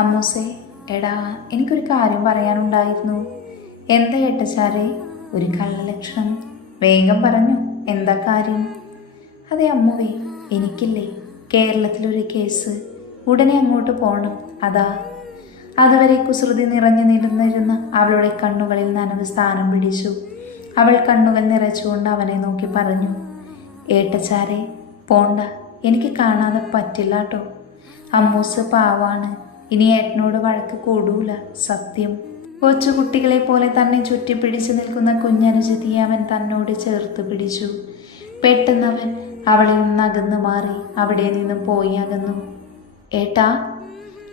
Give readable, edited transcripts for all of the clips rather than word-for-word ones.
അമ്മൂസേ, എടാ എനിക്കൊരു കാര്യം പറയാനുണ്ടായിരുന്നു. എന്താ ഏട്ടച്ചാരെ ഒരു കള്ളലക്ഷണം? വേഗം പറഞ്ഞു, എന്താ കാര്യം? അതെ അമ്മുവേ, എനിക്കില്ലേ കേരളത്തിലൊരു കേസ്, ഉടനെ അങ്ങോട്ട് പോകണം. അതാ. അതുവരെ കുസൃതി നിറഞ്ഞു നിന്നിരുന്ന അവളുടെ കണ്ണുകളിൽ നനവ് സ്ഥാനം പിടിച്ചു. അവൾ കണ്ണുകൾ നിറച്ചുകൊണ്ട് അവനെ നോക്കി പറഞ്ഞു, ഏട്ടച്ചാരെ പോണ്ട, എനിക്ക് കാണാതെ പറ്റില്ല കേട്ടോ. അമ്മൂസ് പാവാണ്, ഇനി ഏട്ടനോട് വഴക്ക് കൂടൂല, സത്യം. കൊച്ചുകുട്ടികളെ പോലെ തന്നെ ചുറ്റിപ്പിടിച്ചു നിൽക്കുന്ന കുഞ്ഞനുജത്തിയെ അവൻ തന്നോട് ചേർത്ത് പിടിച്ചു. പെട്ടെന്നവൻ അവളിൽ നിന്ന് അകന്നു മാറി അവിടെ നിന്നും പോയി അകന്നു. ഏട്ടാ,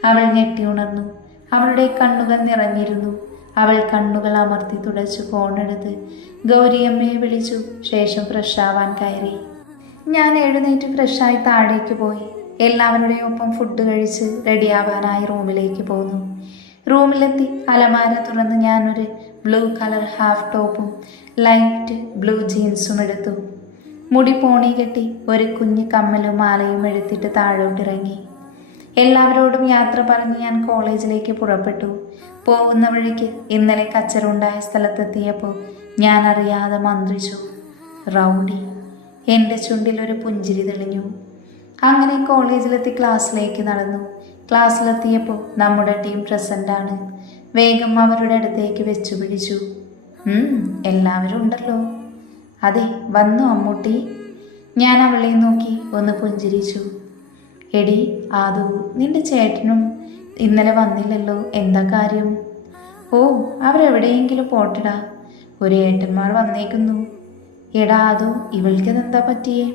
അവൾ ഞെട്ടി ഉണർന്നു. അവളുടെ കണ്ണുകൾ നിറഞ്ഞിരുന്നു. അവൾ കണ്ണുകൾ അമർത്തി തുടച്ചു ഫോണെടുത്ത് ഗൗരിയമ്മയെ വിളിച്ചു. ശേഷം ഫ്രഷാവാൻ കയറി. ഞാൻ എഴുന്നേറ്റ് ഫ്രഷായി താഴേക്ക് പോയി. എല്ലാവരുടെയും ഒപ്പം ഫുഡ് കഴിച്ച് റെഡിയാവാനായി റൂമിലേക്ക് പോന്നു. റൂമിലെത്തി അലമാര തുറന്ന് ഞാനൊരു ബ്ലൂ കളർ ഹാഫ് ടോപ്പും ലൈറ്റ് ബ്ലൂ ജീൻസും എടുത്തു. മുടി പോണി കെട്ടി ഒരു കുഞ്ഞ് കമ്മലും മാലയും എടുത്തിട്ട് താഴോട്ടിറങ്ങി. എല്ലാവരോടും യാത്ര പറഞ്ഞ് ഞാൻ കോളേജിലേക്ക് പുറപ്പെട്ടു. പോകുന്ന വഴിക്ക് ഇന്നലെ കച്ചറുണ്ടായ സ്ഥലത്തെത്തിയപ്പോൾ ഞാൻ അറിയാതെ മന്ത്രിച്ചു, റൗഡി. എൻ്റെ ചുണ്ടിലൊരു പുഞ്ചിരി തെളിഞ്ഞു. അങ്ങനെ കോളേജിലെത്തി ക്ലാസ്സിലേക്ക് നടന്നു. ക്ലാസ്സിലെത്തിയപ്പോൾ നമ്മുടെ ടീം പ്രസൻ്റാണ്. വേഗം അവരുടെ അടുത്തേക്ക് വെച്ചു പിടിച്ചു. എല്ലാവരും ഉണ്ടല്ലോ. അതെ, വന്നു അമ്മൂട്ടി. ഞാൻ അവളെ നോക്കി ഒന്ന് പുഞ്ചിരിച്ചു. എടി ആദു, നിന്റെ ചേട്ടനും ഇന്നലെ വന്നില്ലല്ലോ, എന്താ കാര്യം? ഓ, അവരെവിടെയെങ്കിലും പോട്ടടാ, ഒരു ഏട്ടന്മാർ വന്നേക്കുന്നു. എടാ ആദു, ഇവൾക്കിതെന്താ പറ്റിയേ?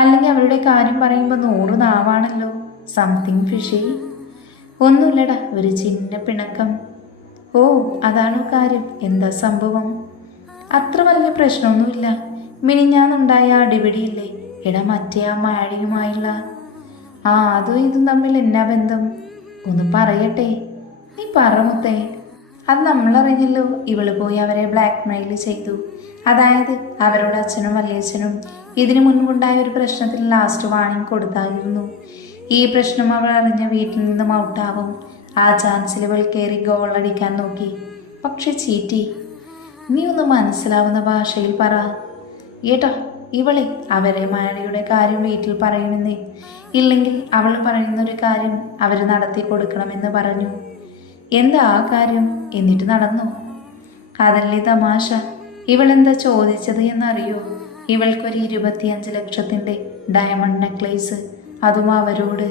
അല്ലെങ്കിൽ അവരുടെ കാര്യം പറയുമ്പോൾ 100 നാവാണല്ലോ. Something fishy. ഒന്നുമില്ലടാ, ഒരു ചിന്ന പിണക്കം. ഓ, അതാണോ കാര്യം? എന്താ സംഭവം? അത്ര വലിയ പ്രശ്നമൊന്നുമില്ല. മിനിഞ്ഞാന്നുണ്ടായ അടിപിടിയില്ലേ, എടാ മറ്റേ ആ മാഴിയുമായുള്ള. അതും ഇതും തമ്മിൽ എന്നാ ബന്ധം? ഒന്ന് പറയട്ടെ. നീ പറ മുത്തേ. അത് നമ്മളറിഞ്ഞല്ലോ. ഇവള് പോയി അവരെ ബ്ലാക്ക് മെയിൽ ചെയ്തു. അതായത് അവരോട് അച്ഛനും വല്യച്ഛനും ഇതിനു മുൻപുണ്ടായ ഒരു പ്രശ്നത്തിൽ ലാസ്റ്റ് വാണിംഗ് കൊടുത്തായിരുന്നു. ഈ പ്രശ്നം അവൾ അറിഞ്ഞ വീട്ടിൽ നിന്നും ഔട്ടാവും. ആ ചാൻസിൽ ഇവൾ കയറി ഗോൾ അടിക്കാൻ നോക്കി, പക്ഷെ ചീറ്റി. നീ ഒന്ന് മനസ്സിലാവുന്ന ഭാഷയിൽ പറ. ഏട്ടാ, ഇവളെ അവരെ മാരിയുടെ കാര്യം വീട്ടിൽ പറയുമെന്നേ, ഇല്ലെങ്കിൽ അവൾ പറയുന്നൊരു കാര്യം അവർ നടത്തി കൊടുക്കണമെന്ന് പറഞ്ഞു. എന്താ ആ കാര്യം? എന്നിട്ട് നടന്നു? അതല്ലേ തമാശ. ഇവളെന്താ ചോദിച്ചത് എന്നറിയോ? ഇവൾക്കൊരു 25 ലക്ഷത്തിൻ്റെ ഡയമണ്ട് നെക്ലേസ്, അതും അവരോട്.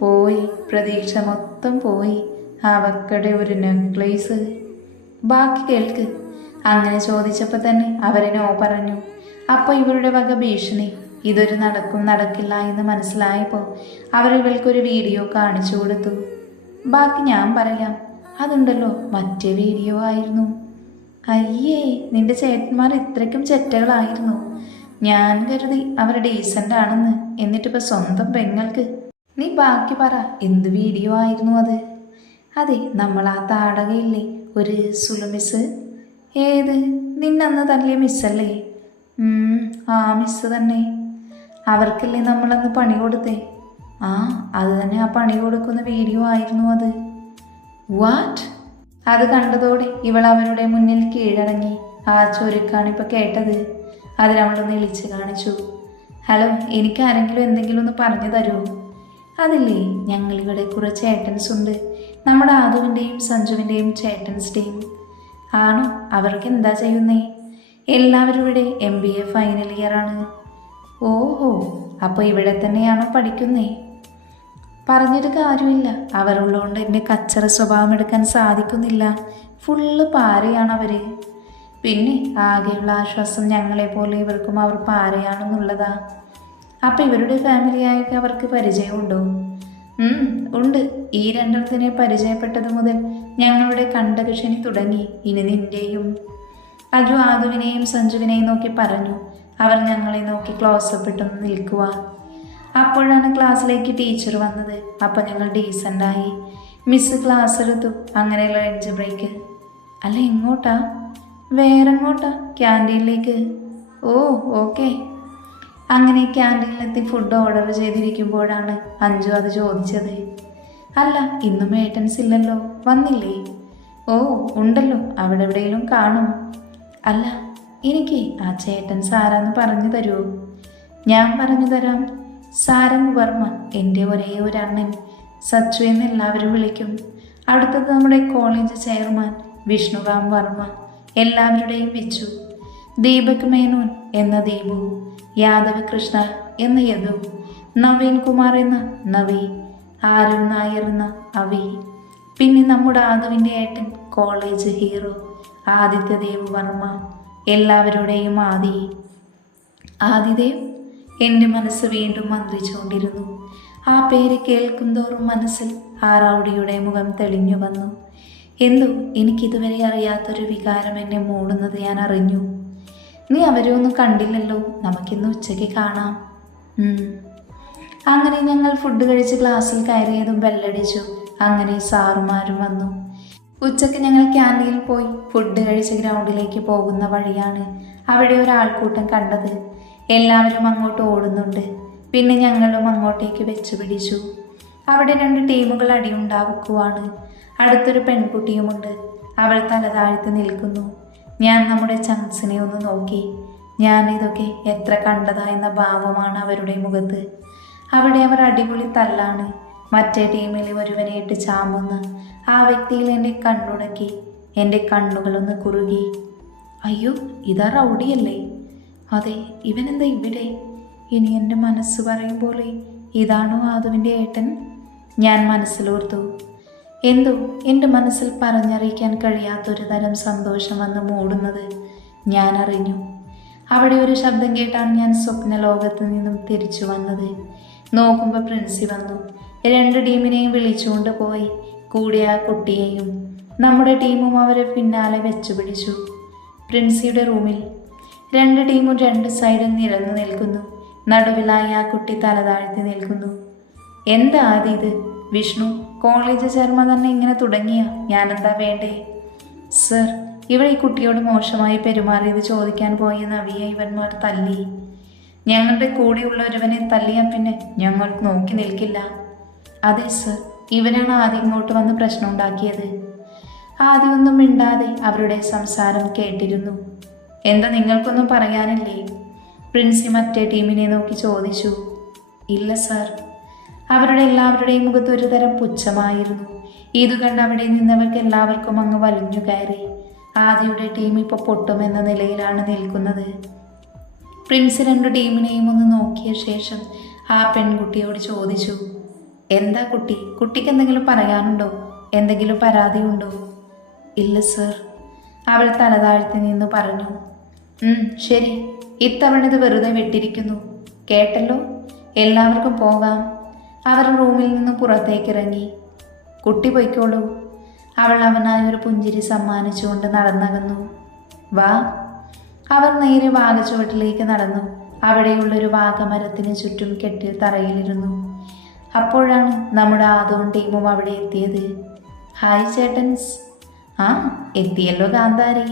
പോയി, പ്രതീക്ഷ മൊത്തം പോയി. അവക്കടെ ഒരു നെക്ലേസ്. ബാക്കി കേൾക്ക്. അങ്ങനെ ചോദിച്ചപ്പോൾ തന്നെ അവരെ നോ പറഞ്ഞു. അപ്പോൾ ഇവരുടെ വക ഭീഷണി. ഇതൊരു നടക്കില്ല എന്ന് മനസ്സിലായപ്പോൾ അവർ ഇവൾക്കൊരു വീഡിയോ കാണിച്ചു കൊടുത്തു. ബാക്കി ഞാൻ പറയാം. അതുണ്ടല്ലോ, മറ്റേ വീഡിയോ ആയിരുന്നു. അയ്യേ, നിന്റെ ചേട്ടന്മാർ ഇത്രയ്ക്കും ചെറ്റകളായിരുന്നു. ഞാൻ കരുതി അവർ ഡീസൻ്റ് ആണെന്ന്. എന്നിട്ടിപ്പോൾ സ്വന്തം പെങ്ങൾക്ക്. നീ ബാക്കി പറ, എന്ത് വീഡിയോ ആയിരുന്നു അത്? അതെ, നമ്മൾ ആ താടകയില്ലേ, ഒരു സുലുമിസ്. ഏത്? നിന്നന്ന് തല്ലിയ മിസ്സല്ലേ? ആ മിസ്സ് തന്നെ. അവർക്കല്ലേ നമ്മളന്ന് പണി കൊടുത്തേ? അത് തന്നെ, ആ പണി കൊടുക്കുന്ന വീഡിയോ ആയിരുന്നു അത്. വാട്ട്? അത് കണ്ടതോടെ ഇവൾ അവരുടെ മുന്നിൽ കീഴടങ്ങി. ആ ചൊരുക്കാണിപ്പോൾ കേട്ടത്. അതിനവളൊന്ന് ഇളിച്ച് കാണിച്ചു. ഹലോ, എനിക്ക് ആരെങ്കിലും എന്തെങ്കിലും ഒന്ന് പറഞ്ഞു തരുമോ? അതില്ലേ, ഞങ്ങളിവിടെ കുറേ ചേട്ടൻസ് ഉണ്ട്. നമ്മുടെ ആദുവിൻ്റെയും സഞ്ജുവിൻ്റെയും ചേട്ടൻസ് ടീം. ആണോ? അവർക്ക് എന്താ ചെയ്യുന്നേ? എല്ലാവരും ഇവിടെ MBA ഫൈനൽ ഇയർ ആണ്. ഓഹോ, അപ്പോൾ ഇവിടെ തന്നെയാണോ പഠിക്കുന്നേ? പറഞ്ഞിട്ട് കാര്യമില്ല. അവരുള്ളതുകൊണ്ട് എൻ്റെ കച്ചറ സ്വഭാവം എടുക്കാൻ സാധിക്കുന്നില്ല. ഫുള്ള് പാരയാണവർ. പിന്നെ ആകെയുള്ള ആശ്വാസം ഞങ്ങളെപ്പോലെ ഇവർക്കും അവർ പാരയാണെന്നുള്ളതാ. അപ്പം ഇവരുടെ ഫാമിലിയായൊക്കെ അവർക്ക് പരിചയമുണ്ടോ? ഉണ്ട്. ഈ രണ്ടെണ്ണത്തിനെ പരിചയപ്പെട്ടത് മുതൽ ഞങ്ങളുടെ കണ്ടകക്ഷണി തുടങ്ങി. ഇനി നിൻ്റെയും. അജു ആദുവിനെയും സഞ്ജുവിനെയും നോക്കി പറഞ്ഞു. അവർ ഞങ്ങളെ നോക്കി ക്ലോസപ്പ് ഇട്ടൊന്ന് നിൽക്കുക. അപ്പോഴാണ് ക്ലാസ്സിലേക്ക് ടീച്ചർ വന്നത്. അപ്പം ഞങ്ങൾ ഡീസൻ്റായി. മിസ്സ് ക്ലാസ് എടുത്തു. അങ്ങനെ ലഞ്ച് ബ്രേക്ക്. അല്ല, എങ്ങോട്ടാ? വേറെങ്ങോട്ടാ? ക്യാൻറ്റീനിലേക്ക്. Oh, okay. അങ്ങനെ ക്യാൻറ്റീനിലെത്തി ഫുഡ് ഓർഡർ ചെയ്തിരിക്കുമ്പോഴാണ് അഞ്ജു അത് ചോദിച്ചത്. അല്ല, ഇന്നും ഏട്ടൻസ് ഇല്ലല്ലോ, വന്നില്ലേ? ഓ ഉണ്ടല്ലോ, അവിടെ എവിടെയെങ്കിലും കാണും. അല്ല, എനിക്ക് ആ ചേട്ടൻസ് ആരാന്ന് പറഞ്ഞു തരുമോ? ഞാൻ പറഞ്ഞു തരാം. സാരംഗ് വർമ്മ, എൻ്റെ ഒരേ ഒരു അണ്ണൻ. സച്ചു എന്ന് എല്ലാവരും വിളിക്കും. അടുത്തത് നമ്മുടെ കോളേജ് ചെയർമാൻ വിഷ്ണുറാം വർമ്മ, എല്ലാവരുടെയും വിച്ചു. ദീപക് മേനോൻ എന്ന ദീപു, യാദവ് കൃഷ്ണ എന്ന യദു, നവീൻ കുമാർ എന്ന നവി, ആരവ് നായർ എന്ന അവി, പിന്നെ നമ്മുടെ ആദവിൻ്റെ ഏട്ടൻ കോളേജ് ഹീറോ ആദിത്യദേവ് വർമ്മ, എല്ലാവരുടെയും ആദി. ആദിദേവ്? എൻ്റെ മനസ്സ് വീണ്ടും മന്ത്രിച്ചുകൊണ്ടിരുന്നു. ആ പേര് കേൾക്കും തോറും മനസ്സിൽ ആ റൗഡിയുടെ മുഖം തെളിഞ്ഞു വന്നു. എന്തോ എനിക്കിതുവരെ അറിയാത്തൊരു വികാരം എന്നെ മൂടുന്നത് ഞാൻ അറിഞ്ഞു. നീ അവരെ ഒന്നും കണ്ടില്ലല്ലോ, നമുക്കിന്ന് ഉച്ചയ്ക്ക് കാണാം. അങ്ങനെ ഞങ്ങൾ ഫുഡ് കഴിച്ച് ക്ലാസ്സിൽ കയറിയതും ബെല്ലടിച്ചു. അങ്ങനെ സാറുമാരും വന്നു. ഉച്ചയ്ക്ക് ഞങ്ങൾ ക്യാൻറ്റീനിൽ പോയി ഫുഡ് കഴിച്ച് ഗ്രൗണ്ടിലേക്ക് പോകുന്ന വഴിയാണ് അവിടെ ഒരാൾക്കൂട്ടം കണ്ടത്. എല്ലാവരും അങ്ങോട്ട് ഓടുന്നുണ്ട്. പിന്നെ ഞങ്ങളും അങ്ങോട്ടേക്ക് വെച്ചു പിടിച്ചു. അവിടെ 2 ടീമുകൾ അടിയുണ്ടാവുകയാണ്. അടുത്തൊരു പെൺകുട്ടിയുമുണ്ട്. അവൾ തല താഴ്ത്തി നിൽക്കുന്നു. ഞാൻ നമ്മുടെ ചാൻസിനെ ഒന്ന് നോക്കി. ഞാൻ ഇതൊക്കെ എത്ര കണ്ടതാ എന്ന ഭാവമാണ് അവരുടെ മുഖത്ത്. അവിടെ അവർ അടിപൊളി തല്ലാണ്. മറ്റേ ടീമിൽ ഒരുവനെ ഇട്ട് ചാമ്പുന്ന ആ വ്യക്തിയിൽ എൻ്റെ കണ്ണുടക്കി. എൻ്റെ കണ്ണുകളൊന്ന് കുറുകി. അയ്യോ, ഇതാ റൗഡിയല്ലേ? അതെ, ഇവനെന്താ ഇവിടെ? ഇനി എൻ്റെ മനസ്സ് പറയും പോലെ ഇതാണോ ആദവിൻ്റെ ഏട്ടൻ? ഞാൻ മനസ്സിലോർത്തു. എന്തോ എൻ്റെ മനസ്സിൽ പറഞ്ഞറിയിക്കാൻ കഴിയാത്തൊരു തരം സന്തോഷം വന്ന് മൂടുന്നത് ഞാൻ അറിഞ്ഞു. അവിടെ ഒരു ശബ്ദം കേട്ടാണ് ഞാൻ സ്വപ്ന ലോകത്ത് നിന്നും തിരിച്ചു വന്നത്. നോക്കുമ്പോൾ പ്രിൻസി വന്നു. 2 ടീമിനെയും വിളിച്ചുകൊണ്ട് പോയി. കൂടെ ആ കുട്ടിയെയും. നമ്മുടെ ടീമും അവരെ പിന്നാലെ വെച്ചു പിടിച്ചു. പ്രിൻസിയുടെ റൂമിൽ 2 ടീമും 2 സൈഡിൽ നിരന്നു നിൽക്കുന്നു. നടുവിലായി ആ കുട്ടി തല താഴ്ത്തി നിൽക്കുന്നു. എന്താ ആദ്യം ഇത്? വിഷ്ണു, കോളേജ് ചെയർമാൻ തന്നെ ഇങ്ങനെ തുടങ്ങിയ ഞാനെന്താ വേണ്ടേ? സർ, ഇവിടെ ഈ കുട്ടിയോട് മോശമായി പെരുമാറിയത് ചോദിക്കാൻ പോയ നവിയെ ഇവന്മാർ തല്ലി. ഞങ്ങളുടെ കൂടെയുള്ള ഒരുവനെ തല്ലിയാൽ പിന്നെ ഞങ്ങൾ നോക്കി നിൽക്കില്ല. അതെ സർ, ഇവനാണ് ആദ്യം ഇങ്ങോട്ട് വന്ന് പ്രശ്നം ഉണ്ടാക്കിയത്. ആദ്യമൊന്നും മിണ്ടാതെ അവരുടെ സംസാരം കേട്ടിരുന്നു. എന്താ, നിങ്ങൾക്കൊന്നും പറയാനില്ലേ? പ്രിൻസി മറ്റേ ടീമിനെ നോക്കി ചോദിച്ചു. ഇല്ല സാർ. അവരുടെ എല്ലാവരുടെയും മുഖത്ത് ഒരു തരം പുച്ഛമായിരുന്നു. ഇത് കണ്ട് അവിടെ നിന്നവർക്ക് എല്ലാവർക്കും അങ്ങ് വലിഞ്ഞു കയറി. ആദിയുടെ ടീം ഇപ്പോൾ പൊട്ടുമെന്ന നിലയിലാണ് നിൽക്കുന്നത്. പ്രിൻസ് 2 ടീമിനെയും ഒന്ന് നോക്കിയ ശേഷം ആ പെൺകുട്ടിയോട് ചോദിച്ചു. എന്താ കുട്ടി, കുട്ടിക്ക് എന്തെങ്കിലും പറയാനുണ്ടോ? എന്തെങ്കിലും പരാതിയുണ്ടോ? ഇല്ല സർ, അവൾ തല താഴ്ത്തി നിന്ന് പറഞ്ഞു. ശരി, ഇത്തവണ ഇത് വെറുതെ വിട്ടിരിക്കുന്നു. കേട്ടല്ലോ, എല്ലാവർക്കും പോകാം. അവർ റൂമിൽ നിന്ന് പുറത്തേക്കിറങ്ങി. കുട്ടി പൊയ്ക്കോളൂ. അവൾ അവനായി ഒരു പുഞ്ചിരി സമ്മാനിച്ചുകൊണ്ട് നടന്നകന്നു. വാ. അവർ നേരെ വാഗച്ചുവട്ടിലേക്ക് നടന്നു. അവിടെയുള്ളൊരു വാഗമരത്തിന് ചുറ്റും കെട്ടി തറയിലിരുന്നു. അപ്പോഴാണ് നമ്മുടെ ആദവും ടീമും അവിടെ എത്തിയത്. ഹായ് ചേട്ടൻസ്. ആ, എത്തിയല്ലോ കാന്താരി.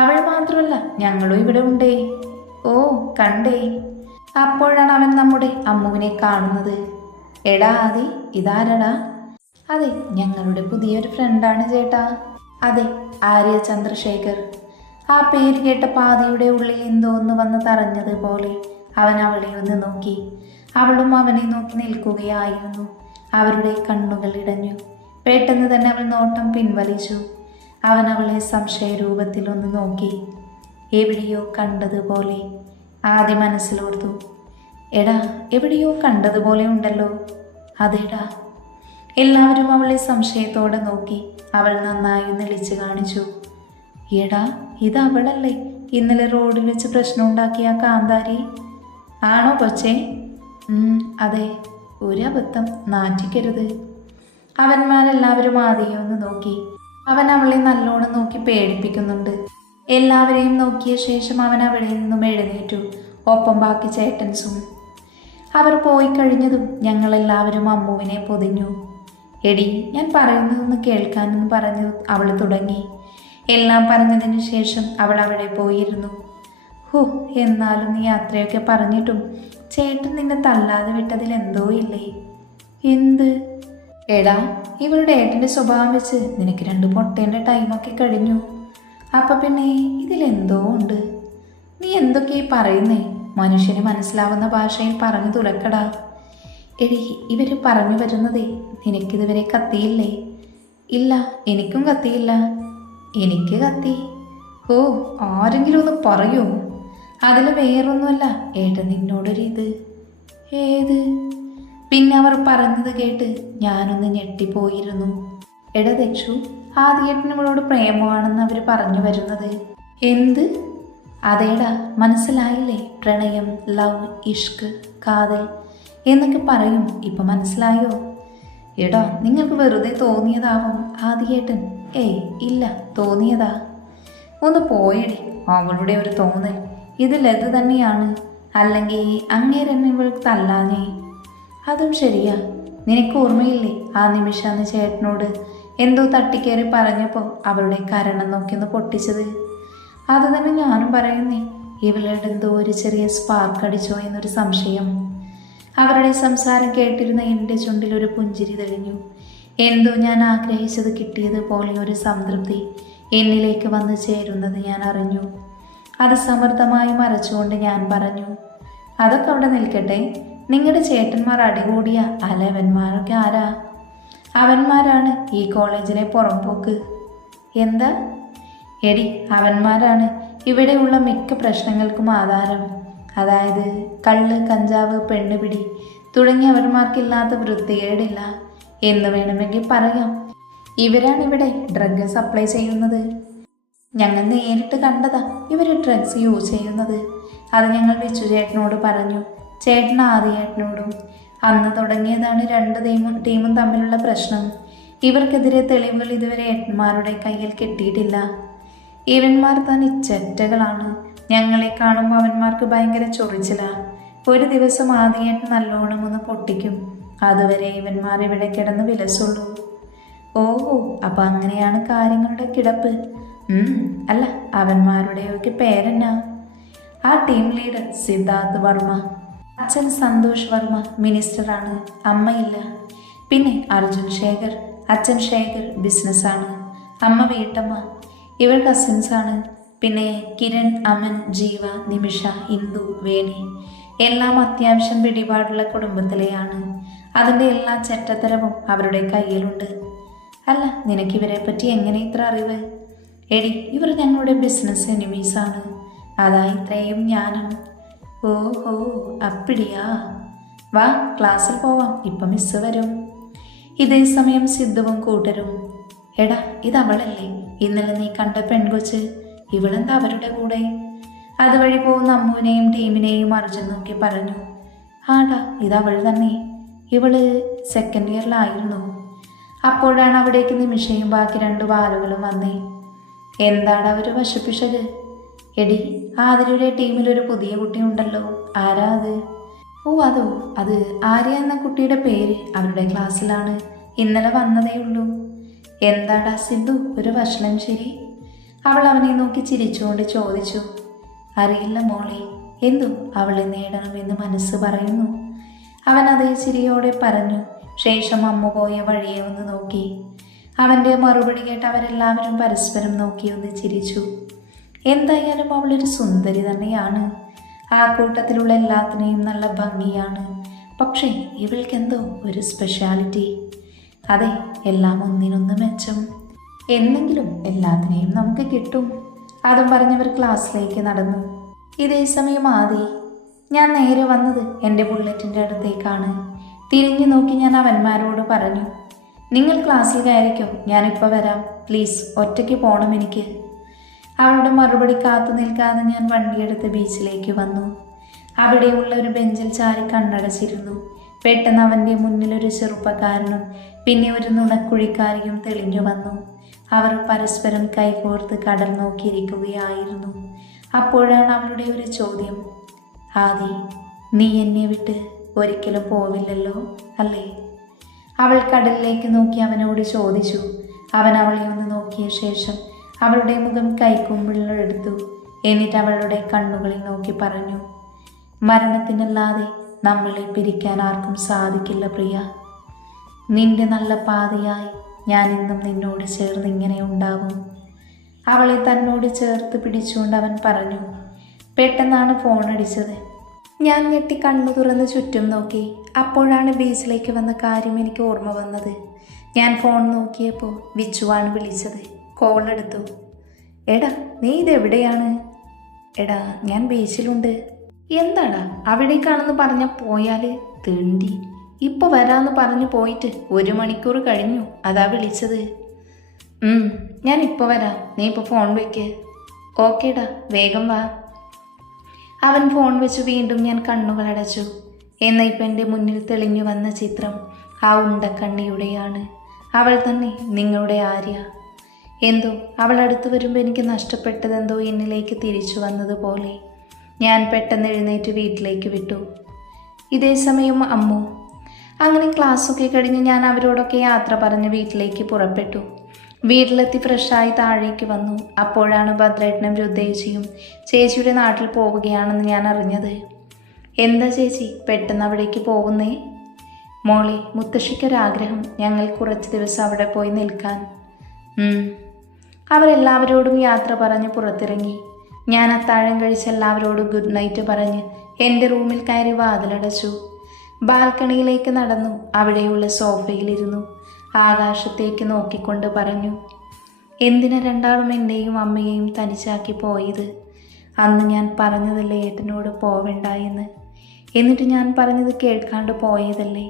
അവൾ മാത്രമല്ല, ഞങ്ങളും ഇവിടെ ഉണ്ടേ. ഓ, കണ്ടേ. അപ്പോഴാണ് അവൻ നമ്മുടെ അമ്മുവിനെ കാണുന്നത്. എടാ ആദി, ഇതാരടാ? അതെ, ഞങ്ങളുടെ പുതിയൊരു ഫ്രണ്ടാണ് ചേട്ടാ. അതെ, ആര്യ ചന്ദ്രശേഖർ. ആ പേര് കേട്ട പാതിയുടെ ഉള്ളിൽ എന്തോ ഒന്ന് വന്ന് തറഞ്ഞതുപോലെ അവൻ അവളെ ഒന്ന് നോക്കി. അവളും അവനെ നോക്കി നിൽക്കുകയായിരുന്നു. അവരുടെ കണ്ണുകൾ ഇടഞ്ഞു. പെട്ടെന്ന് തന്നെ അവൾ നോട്ടം പിൻവലിച്ചു. അവൻ അവളെ സംശയരൂപത്തിൽ ഒന്ന് നോക്കി. എവിടെയോ കണ്ടതുപോലെ ആദ്യം മനസ്സിലോർത്തു. എടാ, എവിടെയോ കണ്ടതുപോലെ ഉണ്ടല്ലോ. അതേടാ. എല്ലാവരും അവളെ സംശയത്തോടെ നോക്കി. അവൾ നന്നായി നെളിച്ചു കാണിച്ചു. എടാ, ഇത് അവളല്ലേ ഇന്നലെ റോഡിൽ വെച്ച് പ്രശ്നമുണ്ടാക്കിയ കാന്താരി? ആണോ കൊച്ചേ? അതെ. ഒരബദ്ധം, നാറ്റിക്കരുത്. അവന്മാരെല്ലാവരും ആദ്യം ഒന്ന് നോക്കി. അവൻ അവളെ നല്ലോണം നോക്കി പേടിപ്പിക്കുന്നുണ്ട്. എല്ലാവരെയും നോക്കിയ ശേഷം അവൻ അവിടെ നിന്നും എഴുന്നേറ്റു. ഒപ്പം ബാക്കി ചേട്ടൻസും. അവർ പോയി കഴിഞ്ഞതും ഞങ്ങളെല്ലാവരും അമ്മുവിനെ പൊതിഞ്ഞു. എടി, ഞാൻ പറയുന്നതൊന്ന് കേൾക്കാനെന്ന് പറഞ്ഞു അവൾ തുടങ്ങി. എല്ലാം പറഞ്ഞതിന് ശേഷം അവൾ അവിടെ പോയിരുന്നു. എന്നാലും നീ അത്രയൊക്കെ പറഞ്ഞിട്ടും ചേട്ടൻ നിന്നെ തല്ലാതെ വിട്ടതിൽ എന്തോ ഇല്ലേ? എന്ത്? എടാ, ഇവളുടെ ഏട്ടൻ്റെ സ്വഭാവം വെച്ച് നിനക്ക് 2 പൊട്ടേൻ്റെ ടൈമൊക്കെ കഴിഞ്ഞു. അപ്പം പിന്നെ ഇതിലെന്തോ ഉണ്ട്. നീ എന്തൊക്കെയാ പറയുന്നേ? മനുഷ്യന് മനസ്സിലാവുന്ന ഭാഷയിൽ പറഞ്ഞു തുറക്കടാ. എടി, ഇവർ പറഞ്ഞു വരുന്നതേ നിനക്കിതുവരെ കത്തിയില്ലേ? ഇല്ല, എനിക്കും കത്തിയില്ല. എനിക്ക് കത്തി. ഓ, ആരെങ്കിലും ഒന്ന് പറയൂ. അതിൽ വേറൊന്നുമല്ല, ഏട്ടൻ നിന്നോടൊരിത്. ഏത്? പിന്നെ അവർ പറഞ്ഞത് കേട്ട് ഞാനൊന്ന് ഞെട്ടിപ്പോയിരുന്നു. എടാ ദക്ഷു, ആദ്യേട്ടൻ ഇവളോട് പ്രേമമാണെന്ന് അവർ പറഞ്ഞു വരുന്നത്. എന്ത്? അതേടാ, മനസ്സിലായില്ലേ? പ്രണയം, ലവ്, ഇഷ്ക്, കാതൽ എന്നൊക്കെ പറയും. ഇപ്പം മനസ്സിലായോ? എടാ, നിങ്ങൾക്ക് വെറുതെ തോന്നിയതാവും ആദ്യേട്ടൻ. ഏയ് ഇല്ല, തോന്നിയതാ. ഒന്ന് പോയടി, അവളുടെ ഒരു തോന്നൽ. ഇതിലത് തന്നെയാണ്. അല്ലെങ്കിൽ അങ്ങേരെന്നെ ഇവൾക്ക് തല്ലാഞ്ഞേ. അതും ശരിയാ. നിനക്ക് ഓർമ്മയില്ലേ ആ നിമിഷം അന്ന് ചേട്ടനോട് എന്തോ തട്ടിക്കയറി പറഞ്ഞപ്പോൾ അവളുടെ കരണം നോക്കിയൊന്ന് പൊട്ടിച്ചത്? അത് തന്നെ ഞാനും പറയുന്നേ. ഇവളുടെ എന്തോ ഒരു ചെറിയ സ്പാർക്ക് അടിച്ചോ എന്നൊരു സംശയം. അവരുടെ സംസാരം കേട്ടിരുന്ന എൻ്റെ ചുണ്ടിൽ ഒരു പുഞ്ചിരി തെളിഞ്ഞു. എന്തോ ഞാൻ ആഗ്രഹിച്ചത് കിട്ടിയതുപോലെ ഒരു സംതൃപ്തി എന്നിലേക്ക് വന്നു ചേരുന്നത് ഞാൻ അറിഞ്ഞു. അത് സമൃദ്ധമായി മറച്ചുകൊണ്ട് ഞാൻ പറഞ്ഞു, അതൊക്കെ അവിടെ നിൽക്കട്ടെ. നിങ്ങളുടെ ചേട്ടന്മാർ അടികൂടിയ അലവന്മാരൊക്കെ ആരാ? അവന്മാരാണ് ഈ കോളേജിലെ പുറംപോക്ക്. എന്താ? എടി, അവന്മാരാണ് ഇവിടെയുള്ള മിക്ക പ്രശ്നങ്ങൾക്കും ആധാരം. അതായത് കള്ള്, കഞ്ചാവ്, പെണ്ണുപിടി തുടങ്ങിയ അവന്മാർക്കില്ലാത്ത വൃത്തികേടില്ല എന്ന് വേണമെങ്കിൽ പറയാം. ഇവരാണിവിടെ ഡ്രഗ് സപ്ലൈ ചെയ്യുന്നത്. ഞങ്ങൾ നേരിട്ട് കണ്ടതാ ഇവർ ഡ്രഗ്സ് യൂസ് ചെയ്യുന്നത്. അത് ഞങ്ങൾ വിച്ചു ചേട്ടനോട് പറഞ്ഞു, ചേട്ടൻ ആദ്യേട്ടനോടും. അന്ന് തുടങ്ങിയതാണ് 2 ടീമും തമ്മിലുള്ള പ്രശ്നം. ഇവർക്കെതിരെ തെളിവുകൾ ഇതുവരെ ഏട്ടന്മാരുടെ കയ്യിൽ കിട്ടിയിട്ടില്ല. ഇവന്മാർ താൻ ഇച്ചറ്റകളാണ്. ഞങ്ങളെ കാണുമ്പോൾ അവന്മാർക്ക് ഭയങ്കര ചൊറിച്ചിലാ. ഒരു ദിവസം ആദ്യേട്ടൻ നല്ലോണം ഒന്ന് പൊട്ടിക്കും. അതുവരെ ഇവന്മാർ ഇവിടെ കിടന്ന് വിലസുള്ളൂ. ഓഹോ, അപ്പം അങ്ങനെയാണ് കാര്യങ്ങളുടെ കിടപ്പ്. അല്ല, അവന്മാരുടെയൊക്കെ പേരെന്നാ? ആ ടീം ലീഡർ സിദ്ധാർത്ഥ് വർമ്മ. അച്ഛൻ സന്തോഷ് വർമ്മ മിനിസ്റ്ററാണ്. അമ്മയില്ല. പിന്നെ അർജുൻ ശേഖർ. അച്ഛൻ ശേഖർ ബിസിനസ്സാണ്. അമ്മ വീട്ടമ്മ. ഇവർ കസിൻസാണ്. പിന്നെ കിരൺ, അമൻ, ജീവ, നിമിഷ, ഇന്ദു, വേണി എല്ലാം അത്യാവശ്യം പിടിപാടുള്ള കുടുംബത്തിലെയാണ്. അതിൻ്റെ എല്ലാ ചെറ്റത്തരവും അവരുടെ കയ്യിലുണ്ട്. അല്ല, നിനക്കിവരെ പറ്റി എങ്ങനെ ഇത്ര അറിവ്? എടി, ഇവർ ഞങ്ങളുടെ ബിസിനസ് എനിമീസാണ്. അതാ ഇത്രയും ജ്ഞാനം. ഓഹോ, അപ്പിടിയാ. വാ, ക്ലാസ്സിൽ പോവാം, ഇപ്പം മിസ് വരും. ഇതേ സമയം സിദ്ധുവും കൂട്ടരും. എടാ, ഇതവളല്ലേ ഇന്നലെ നീ കണ്ട പെൺകൊച്ച്? ഇവളെന്താ അവരുടെ കൂടെ? അതുവഴി പോകുന്ന അമ്മുവിനെയും ടീമിനെയും അർജുൻ നോക്കി പറഞ്ഞു. ആടാ, ഇതവൾ തന്നെ. ഇവള് 2nd ഇയറിലായിരുന്നു. അപ്പോഴാണ് അവിടേക്ക് നിമിഷയും ബാക്കി 2 ബാലുകളും വന്നേ. എന്താടാ ഒരു വശപ്പിശക്? എടി, ആതിരയുടെ ടീമിലൊരു പുതിയ കുട്ടിയുണ്ടല്ലോ. ആരാ അത്? ഓ, അത് ആര്യ എന്ന കുട്ടിയുടെ പേര് അവരുടെ ക്ലാസ്സിലാണ്. ഇന്നലെ വന്നതേ ഉള്ളൂ. എന്താടാ സിദ്ധു ഒരു വഷളം ശരി? അവൾ അവനെ നോക്കി ചിരിച്ചുകൊണ്ട് ചോദിച്ചു. അറിയില്ല മോളെ, എന്തോ അവളെ നേടണമെന്ന് മനസ്സ് പറയുന്നു. അവൻ അതേ ചിരിയോടെ പറഞ്ഞു. ശേഷം അമ്മ പോയ വഴിയെ ഒന്ന് നോക്കി. അവൻ്റെ മറുപടി കേട്ട് അവരെല്ലാവരും പരസ്പരം നോക്കി ഒന്ന് ചിരിച്ചു. എന്തായാലും അവളൊരു സുന്ദരി തന്നെയാണ്. ആ കൂട്ടത്തിലുള്ള എല്ലാത്തിനെയും നല്ല ഭംഗിയാണ്. പക്ഷേ ഇവൾക്കെന്തോ ഒരു സ്പെഷ്യാലിറ്റി. അതെ, എല്ലാം ഒന്നിനൊന്ന് മെച്ചം. എന്നെങ്കിലും എല്ലാത്തിനെയും നമുക്ക് കിട്ടും. അതും പറഞ്ഞവർ ക്ലാസ്സിലേക്ക് നടന്നു. ഇതേ സമയം ആദി. ഞാൻ നേരെ വന്നത് എൻ്റെ ബുള്ളറ്റിൻ്റെ അടുത്തേക്കാണ്. തിരിഞ്ഞു നോക്കി ഞാൻ അവന്മാരോട് പറഞ്ഞു, നിങ്ങൾ ക്ലാസ്സിൽ കയറിക്കോ, ഞാനിപ്പോൾ വരാം. പ്ലീസ്, ഒറ്റയ്ക്ക് പോകണം എനിക്ക്. അവളുടെ മറുപടി കാത്തു നിൽക്കാതെ ഞാൻ വണ്ടിയെടുത്ത് ബീച്ചിലേക്ക് വന്നു. അവിടെയുള്ള ഒരു ബെഞ്ചിൽ ചാരി കണ്ണടച്ചിരുന്നു. പെട്ടെന്ന് അവൻ്റെ മുന്നിലൊരു ചെറുപ്പക്കാരനും പിന്നെ ഒരു നുണക്കുഴിക്കാരിയും തെളിഞ്ഞു വന്നു. അവർ പരസ്പരം കൈകോർത്ത് കടൽ നോക്കിയിരിക്കുകയായിരുന്നു. അപ്പോഴാണ് അവളുടെ ഒരു ചോദ്യം. ആദി, നീ എന്നെ വിട്ട് ഒരിക്കലും പോവില്ലല്ലോ അല്ലേ? അവൾ കടലിലേക്ക് നോക്കി അവനോട് ചോദിച്ചു. അവൻ അവളെ ഒന്ന് നോക്കിയ ശേഷം അവളുടെ മുഖം കൈക്കുമ്പിളെടുത്തു. എന്നിട്ട് അവളുടെ കണ്ണുകളിൽ നോക്കി പറഞ്ഞു, മരണത്തിനല്ലാതെ നമ്മളെ പിരിക്കാൻ ആർക്കും സാധിക്കില്ല പ്രിയ. നിന്റെ നല്ല പാതയായി ഞാൻ ഇന്നും നിന്നോട് ചേർന്ന് ഇങ്ങനെ ഉണ്ടാവും. അവളെ തന്നോട് ചേർത്ത് പിടിച്ചുകൊണ്ട് അവൻ പറഞ്ഞു. പെട്ടെന്നാണ് ഫോൺ അടിച്ചത്. ഞാൻ ഞെട്ടി കണ്ണു തുറന്ന് ചുറ്റും നോക്കി. അപ്പോഴാണ് ബീച്ചിലേക്ക് വന്ന കാര്യം എനിക്ക് ഓർമ്മ വന്നത്. ഞാൻ ഫോൺ നോക്കിയപ്പോൾ വിച്ചുവാണ് വിളിച്ചത്. കോൾ എടുത്തു. എടാ നീ ഇതെവിടെയാണ്? എടാ ഞാൻ ബീച്ചിലുണ്ട്. എന്താടാ അവിടേക്കാണെന്ന് പറഞ്ഞ പോയാൽ തെണ്ടി. ഇപ്പോൾ വരാമെന്ന് പറഞ്ഞു പോയിട്ട് 1 മണിക്കൂർ കഴിഞ്ഞു. അതാ വിളിച്ചത്. ഞാൻ ഇപ്പോൾ വരാം, നീ ഇപ്പോൾ ഫോൺ വയ്ക്ക്. ഓക്കേടാ വേഗം വാ. അവൻ ഫോൺ വെച്ച് വീണ്ടും ഞാൻ കണ്ണുകളടച്ചു. എന്നാൽ ഇപ്പം എൻ്റെ മുന്നിൽ തെളിഞ്ഞു വന്ന ചിത്രം ആ ഉണ്ടക്കണ്ണിയുടെയാണ്. അവൾ തന്നെ, നിങ്ങളുടെ ആര്യ. എന്തോ അവൾ അടുത്ത് വരുമ്പോൾ എനിക്ക് നഷ്ടപ്പെട്ടതെന്തോ എന്നിലേക്ക് തിരിച്ചു വന്നതുപോലെ. ഞാൻ പെട്ടെന്ന് എഴുന്നേറ്റ് വീട്ടിലേക്ക് വിട്ടു. ഇതേ സമയം അമ്മു. അങ്ങനെ ക്ലാസ്സൊക്കെ കഴിഞ്ഞ് ഞാൻ അവരോടൊക്കെ യാത്ര പറഞ്ഞ് വീട്ടിലേക്ക് പുറപ്പെട്ടു. വീട്ടിലെത്തി ഫ്രഷായി താഴേക്ക് വന്നു. അപ്പോഴാണ് ഭദ്രേട്ടനും രുദ്രേച്ചിയും ചേച്ചിയുടെ നാട്ടിൽ പോവുകയാണെന്ന് ഞാൻ അറിഞ്ഞത്. എന്താ ചേച്ചി പെട്ടെന്ന് അവിടേക്ക് പോകുന്നേ? മോളെ, മുത്തശ്ശിക്കൊരാഗ്രഹം ഞങ്ങൾ കുറച്ച് ദിവസം അവിടെ പോയി നിൽക്കാൻ. അവരെല്ലാവരോടും യാത്ര പറഞ്ഞ് പുറത്തിറങ്ങി. ഞാൻ അത്താഴം കഴിച്ച് എല്ലാവരോടും ഗുഡ് നൈറ്റ് പറഞ്ഞ് എൻ്റെ റൂമിൽ കയറി വാതിലടച്ചു. ബാൽക്കണിയിലേക്ക് നടന്നു. അവിടെയുള്ള സോഫയിലിരുന്നു. ആകാശത്തേക്ക് നോക്കിക്കൊണ്ട് പറഞ്ഞു, എന്തിനാ രണ്ടാളും എന്നെയും അമ്മയെയും തനിച്ചാക്കി പോയത്? അന്ന് ഞാൻ പറഞ്ഞതല്ലേ ഏട്ടനോട് പോവണ്ട എന്ന്. എന്നിട്ട് ഞാൻ പറഞ്ഞത് കേൾക്കാണ്ട് പോയതല്ലേ?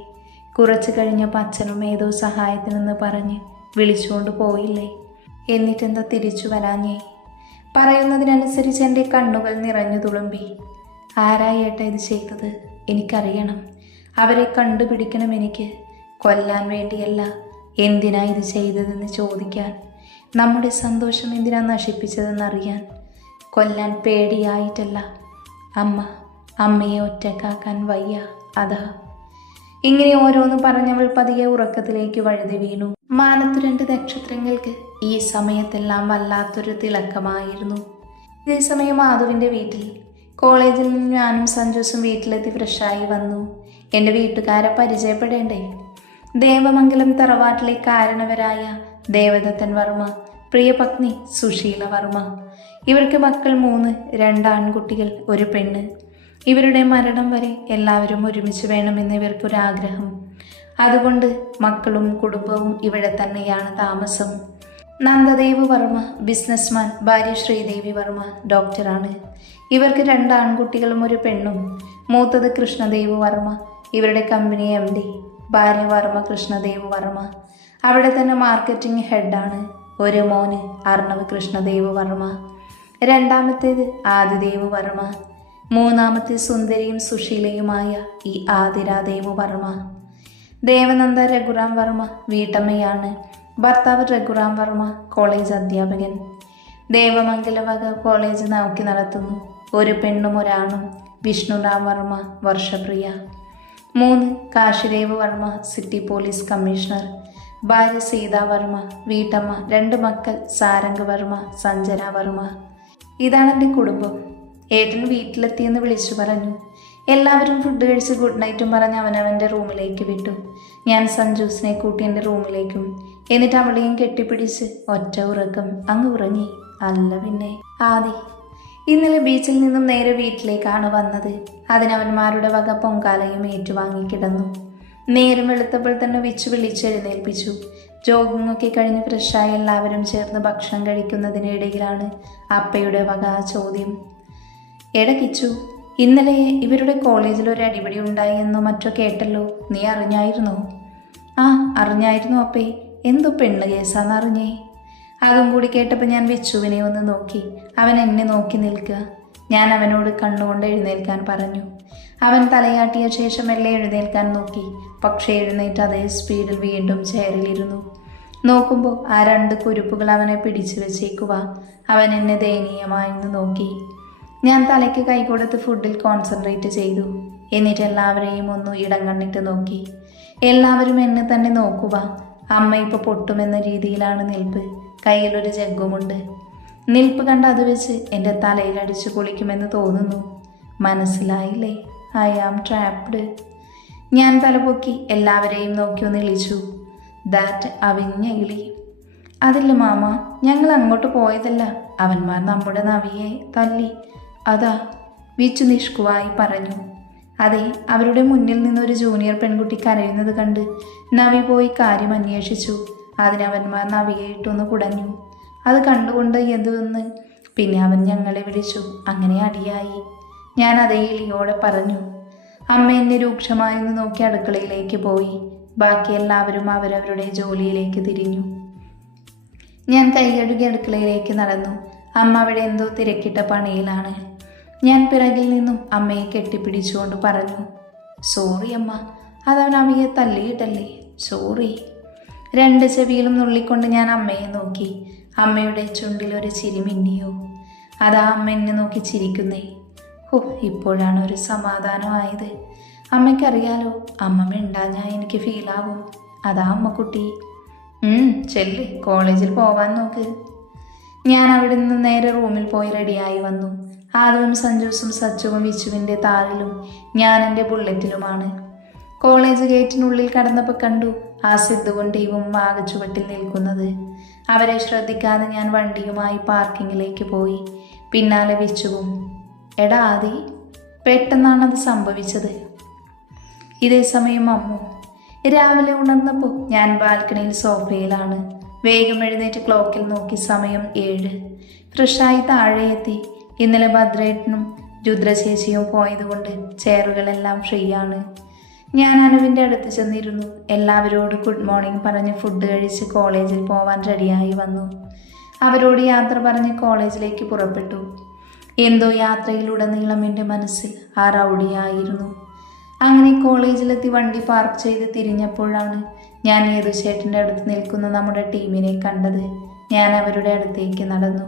കുറച്ച് കഴിഞ്ഞപ്പോൾ അച്ഛനും ഏതോ സഹായത്തിനെന്ന് പറഞ്ഞ് വിളിച്ചുകൊണ്ട് പോയില്ലേ? എന്നിട്ടെന്താ തിരിച്ചു വരാഞ്ഞേ? പറയുന്നതിനനുസരിച്ച് എൻ്റെ കണ്ണുകൾ നിറഞ്ഞു തുളുമ്പി. ആരായി ഏട്ടാ ഇത് ചെയ്തത്? എനിക്കറിയണം. അവരെ കണ്ടുപിടിക്കണം എനിക്ക്. കൊല്ലാൻ വേണ്ടിയല്ല, എന്തിനാ ഇത് ചെയ്തതെന്ന് ചോദിക്കാൻ. നമ്മുടെ സന്തോഷം എന്തിനാ നശിപ്പിച്ചതെന്നറിയാൻ. കൊല്ലാൻ പേടിയായിട്ടല്ല. അമ്മയെ ഒറ്റക്കാക്കാൻ വയ്യ, അതാ. ഇങ്ങനെ ഓരോന്ന് പറഞ്ഞവൾ പതിയെ ഉറക്കത്തിലേക്ക് വഴുതി വീണു. മാനത്തു 2 നക്ഷത്രങ്ങൾക്ക് ഈ സമയത്തെല്ലാം വല്ലാത്തൊരു തിളക്കമായിരുന്നു. ഇതേ സമയം ആദുവിൻ്റെ വീട്ടിൽ. കോളേജിൽ നിന്ന് ഞാനും സഞ്ജുസും വീട്ടിലെത്തി ഫ്രഷായി വന്നു. എൻ്റെ വീട്ടുകാരെ പരിചയപ്പെടേണ്ടേ? ദേവമംഗലം തറവാട്ടിലെ കാരണവരായ ദേവദത്തൻ വർമ്മ, പ്രിയപത്നി സുശീല വർമ്മ. ഇവർക്ക് മക്കൾ 3, 2 ആൺകുട്ടികൾ 1 പെണ്ണ്. ഇവരുടെ മരണം വരെ എല്ലാവരും ഒരുമിച്ച് വേണമെന്ന് ഇവർക്കൊരാഗ്രഹം. അതുകൊണ്ട് മക്കളും കുടുംബവും ഇവിടെ തന്നെയാണ് താമസം. നന്ദദേവ് വർമ്മ ബിസിനസ്മാൻ, ഭാര്യ ശ്രീദേവി വർമ്മ ഡോക്ടറാണ്. ഇവർക്ക് 2 ആൺകുട്ടികളും 1 പെണ്ണും. മൂത്തത് കൃഷ്ണദേവ് വർമ്മ, ഇവരുടെ കമ്പനി MD. ഭാര്യ വർമ്മ കൃഷ്ണദേവ് വർമ്മ അവിടെ തന്നെ മാർക്കറ്റിംഗ് ഹെഡാണ്. 1 മോന് അർണവ് കൃഷ്ണദേവ് വർമ്മ. രണ്ടാമത്തേത് ആദിദേവ് വർമ്മ. മൂന്നാമത്തെ സുന്ദരിയും സുശീലയുമായ ഈ ആതിരാദേവ് വർമ്മ. ദേവനന്ദ രഘുറാം വർമ്മ വീട്ടമ്മയാണ്. ഭർത്താവ് രഘുറാം വർമ്മ കോളേജ് അധ്യാപകൻ. ദേവമംഗലവക കോളേജ് നോക്കി നടത്തുന്നു. 1 പെണ്ണും 1 ആണും. Vishnuram Varma Varshapriya. 3 Kashidev Varma city police commissioner. ഭാര്യ സീതാ വർമ്മ വീട്ടമ്മ. 2 മക്കൾ സാരംഗ് വർമ്മ, സഞ്ജന വർമ്മ. ഇതാണ് എൻ്റെ കുടുംബം. ഏട്ടൻ വീട്ടിലെത്തിയെന്ന് വിളിച്ചു പറഞ്ഞു. എല്ലാവരും ഫുഡ് കഴിച്ച് ഗുഡ് നൈറ്റും പറഞ്ഞ് അവനവൻ്റെ റൂമിലേക്ക് വിട്ടു. ഞാൻ സഞ്ജൂസിനെ കൂട്ടി എൻ്റെ റൂമിലേക്കും. എന്നിട്ട് അവളെയും കെട്ടിപ്പിടിച്ച് ഒറ്റ ഉറക്കം അങ്ങ് ഉറങ്ങി. അല്ല പിന്നെ. ആദി ഇന്നലെ ബീച്ചിൽ നിന്നും നേരെ വീട്ടിലേക്കാണ് വന്നത്. അതിനവന്മാരുടെ വക പൊങ്കാലയും ഏറ്റുവാങ്ങി കിടന്നു. നേരം വെളുത്തപ്പോൾ തന്നെ വിളിച്ചെഴുന്നേൽപ്പിച്ചു. ജോഗിങ്ങൊക്കെ കഴിഞ്ഞ് ഫ്രഷായി എല്ലാവരും ചേർന്ന് ഭക്ഷണം കഴിക്കുന്നതിനിടയിലാണ് അപ്പയുടെ വക ആ ചോദ്യം. എടാ കിച്ചു, ഇന്നലെ ഇവരുടെ കോളേജിൽ ഒരു അടിപിടി ഉണ്ടായി എന്നോ മറ്റോ കേട്ടല്ലോ, നീ അറിഞ്ഞായിരുന്നോ? അറിഞ്ഞായിരുന്നു അപ്പേ. എന്തോ പെണ്ണ് കേസാന്ന് അറിഞ്ഞേ. അതും കൂടി കേട്ടപ്പോൾ ഞാൻ വിച്ചുവിനെ ഒന്ന് നോക്കി. അവൻ എന്നെ നോക്കി നിൽക്കുക. ഞാൻ അവനോട് കണ്ണുകൊണ്ട് എഴുന്നേൽക്കാൻ പറഞ്ഞു. അവൻ തലയാട്ടിയ ശേഷം എല്ലാം എഴുന്നേൽക്കാൻ നോക്കി. പക്ഷേ എഴുന്നേറ്റ് അതേ സ്പീഡിൽ വീണ്ടും ചെയറിലിരുന്നു. നോക്കുമ്പോൾ ആ 2 കുരുപ്പുകൾ അവനെ പിടിച്ചു വെച്ചേക്കുക. അവൻ എന്നെ ദയനീയമായെന്ന് നോക്കി. ഞാൻ തലയ്ക്ക് കൈകൊടുത്ത് ഫുഡിൽ കോൺസെൻട്രേറ്റ് ചെയ്തു. എന്നിട്ട് എല്ലാവരെയും ഒന്ന് ഇടം കണ്ണിട്ട് നോക്കി. എല്ലാവരും എന്നെ തന്നെ നോക്കുക. അമ്മ ഇപ്പോൾ പൊട്ടുമെന്ന രീതിയിലാണ് നിൽപ്പ്. കയ്യിലൊരു ജഗ്ഗുമുണ്ട്. നിൽപ്പ് കണ്ട് അത് വെച്ച് എൻ്റെ തലയിൽ അടിച്ചു പൊളിക്കുമെന്ന് തോന്നുന്നു. മനസ്സിലായില്ലേ? I am trapped. ഞാൻ തലപൊക്കി എല്ലാവരെയും നോക്കി ഒന്ന് ഇളിച്ചു. ദാറ്റ് അവിഞ്ഞ ഇളി. അതില്ല മാമ, ഞങ്ങൾ അങ്ങോട്ട് പോയതല്ല. അവന്മാർ നമ്മുടെ നവിയെ തല്ലി. അതാ, വിച്ചു നിഷ്കുവായി പറഞ്ഞു. അതെ, അവരുടെ മുന്നിൽ നിന്നൊരു ജൂനിയർ പെൺകുട്ടി കരയുന്നത് കണ്ട് നവി പോയി കാര്യം അന്വേഷിച്ചു. അതിനവന്മാർ നവിയെ ഇട്ടൊന്ന് കുടഞ്ഞു. അത് കണ്ടുകൊണ്ട് എന്തുവെന്ന് പിന്നെ അവൻ ഞങ്ങളെ വിളിച്ചു. അങ്ങനെ അടിയായി. ഞാൻ അതേ ഇളിയോടെ പറഞ്ഞു. അമ്മ എന്നെ രൂക്ഷമായൊന്ന് നോക്കി അടുക്കളയിലേക്ക് പോയി. ബാക്കി എല്ലാവരും അവരവരുടെ ജോലിയിലേക്ക് തിരിഞ്ഞു. ഞാൻ കൈകഴുകി അടുക്കളയിലേക്ക് നടന്നു. അമ്മ അവിടെ എന്തോ തിരക്കിട്ട പണിയിലാണ്. ഞാൻ പിറകിൽ നിന്നും അമ്മയെ കെട്ടിപ്പിടിച്ചുകൊണ്ട് പറഞ്ഞു, സോറി അമ്മ, അതവൻ അവയെ തല്ലിയിട്ടല്ലേ, സോറി. രണ്ട് ചെവിയിലും നുള്ളിക്കൊണ്ട് ഞാൻ അമ്മയെ നോക്കി. അമ്മയുടെ ചുണ്ടിൽ ഒരു ചിരി മിന്നിയോ. അതാ അമ്മ എന്നെ നോക്കി ചിരിക്കുന്നേ. ഓ, ഇപ്പോഴാണ് ഒരു സമാധാനമായത്. അമ്മയ്ക്കറിയാലോ, അമ്മ മിണ്ടാഞ്ഞാൽ എനിക്ക് ഫീലാവും. അതാ അമ്മക്കുട്ടി. ചെല്ല്, കോളേജിൽ പോവാൻ നോക്ക്. ഞാൻ അവിടെ നിന്ന് നേരെ റൂമിൽ പോയി റെഡിയായി വന്നു. ആദവും സഞ്ജുസും സച്ചുവും വിച്ചുവിൻ്റെ താറിലും ഞാൻ എൻ്റെ ബുള്ളറ്റിലുമാണ്. കോളേജ് ഗേറ്റിനുള്ളിൽ കടന്നപ്പോൾ കണ്ടു ആ സിദ്ധുവും ടീവും വാഗച്ചുവട്ടിൽ നിൽക്കുന്നത്. അവരെ ശ്രദ്ധിക്കാതെ ഞാൻ വണ്ടിയുമായി പാർക്കിങ്ങിലേക്ക് പോയി. പിന്നാലെ വിച്ചുവും. എടാ ആദി, പെട്ടെന്നാണത് സംഭവിച്ചത്. ഇതേ സമയം അമ്മു. രാവിലെ ഉണർന്നപ്പോൾ ഞാൻ ബാൽക്കണിയിൽ സോഫയിലാണ്. വേഗം എഴുന്നേറ്റ് ക്ലോക്കിൽ നോക്കി സമയം 7. ഫ്രഷായി താഴെ എത്തി. ഇന്നലെ ഭദ്രേട്ടനും രുദ്രചേച്ചിയും പോയതുകൊണ്ട് ചെയറുകളെല്ലാം ഫ്രീയാണ്. ഞാൻ അനുവിൻ്റെ അടുത്ത് ചെന്നിരുന്നു. എല്ലാവരോടും ഗുഡ് മോർണിംഗ് പറഞ്ഞ് ഫുഡ് കഴിച്ച് കോളേജിൽ പോവാൻ റെഡിയായി വന്നു. അവരോട് യാത്ര പറഞ്ഞ് കോളേജിലേക്ക് പുറപ്പെട്ടു. എന്തോ യാത്രയിലുടനീളം എൻ്റെ മനസ്സിൽ ആ റൗഡിയായിരുന്നു. അങ്ങനെ കോളേജിലെത്തി വണ്ടി പാർക്ക് ചെയ്ത് തിരിഞ്ഞപ്പോഴാണ് ഞാൻ യേതുചേട്ടൻ്റെ അടുത്ത് നിൽക്കുന്ന നമ്മുടെ ടീമിനെ കണ്ടത്. ഞാൻ അവരുടെ അടുത്തേക്ക് നടന്നു.